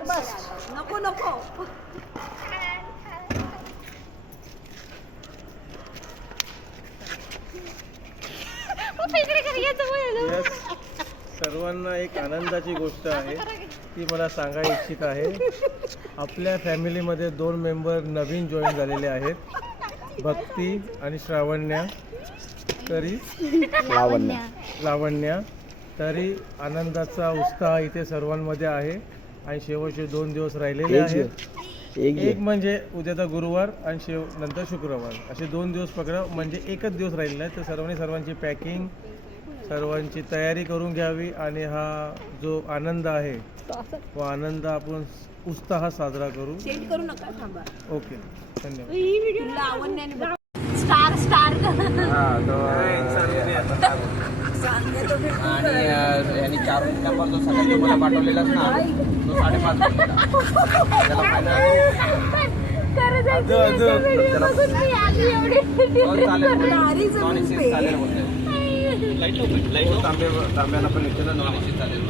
नको नको. सर्वांना एक आनंदाची गोष्ट आहे ती मला सांगायला इच्छित आहे. आपल्या फॅमिलीमध्ये 2 मेंबर नवीन जॉईन झालेले आहेत, भक्ती आणि श्रावण्या. तरी लावण्या. तरी आनंदाचा उत्साह इथे सर्वांमध्ये आहे आणि शेवटचे 2 दिवस राहिलेले आहेत. एक म्हणजे उद्याचा गुरुवार आणि नंतर शुक्रवार, असे 2 दिवस पकडा, म्हणजे एकच दिवस राहिलेला आहे. तर सर्वांची पॅकिंग, सर्वांची तयारी करून घ्यावी आणि हा जो आनंद आहे तो आनंद आपण उत्साहात साजरा करू. चेंज करू नका, थांबा. ओके, धन्यवाद. स्टार स्टार यांनी 4 नंबर जो सगळ्यांनी मला पाठवलेलाच ना, तो 5.5 तांब्याला पण इथे नॉन एसी चालेल.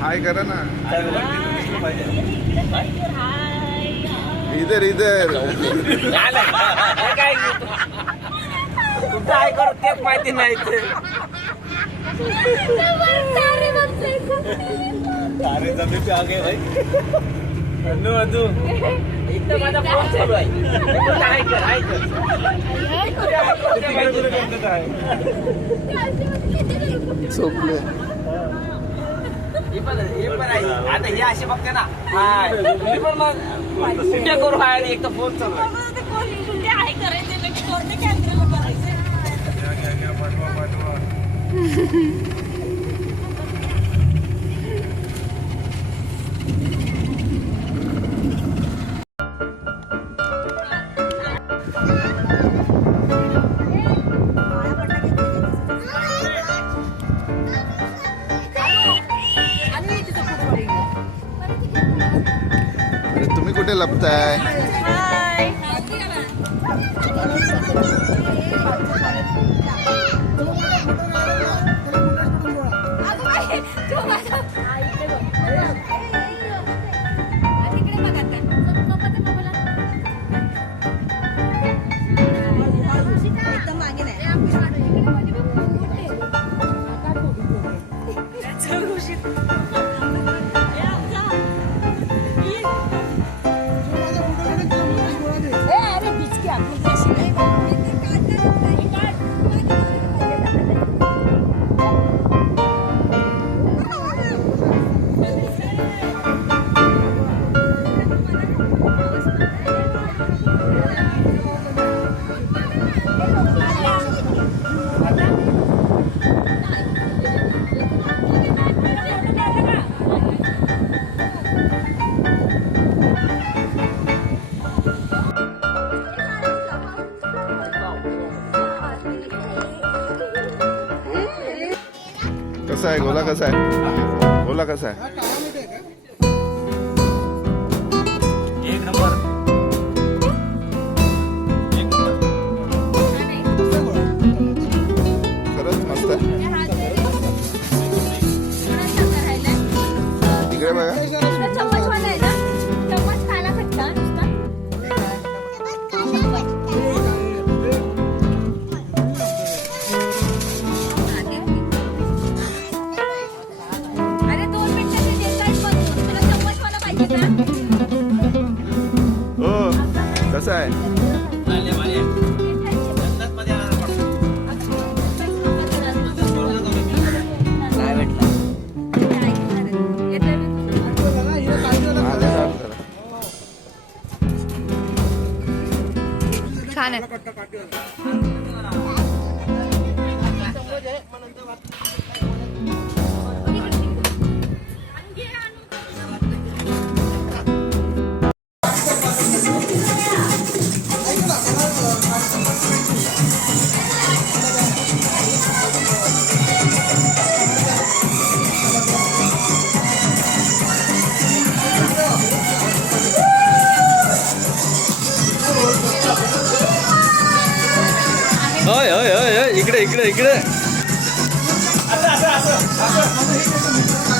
हाय करा ना. इधर इधर तुमचं काय करू तेच माहिती नाही. तारे जमीन पे आ गए भाई. इथं माझा फोन चालू आहे. झोपले. आता हे असे बघते ना, मी पण मग सुट्ट्या करू आहे आणि एक तर फोन चालू आहे. तुम्ही कुठे लपताय? कसा आहे गोला? कसा आहे गोला? कसा आहे? एक नंबर. खरंच मस्त आहे. इकडे बघा. हो, कसं आहे? छान आहे. होय होय होय होय इकडे इकडे इकडे असं असं असं असं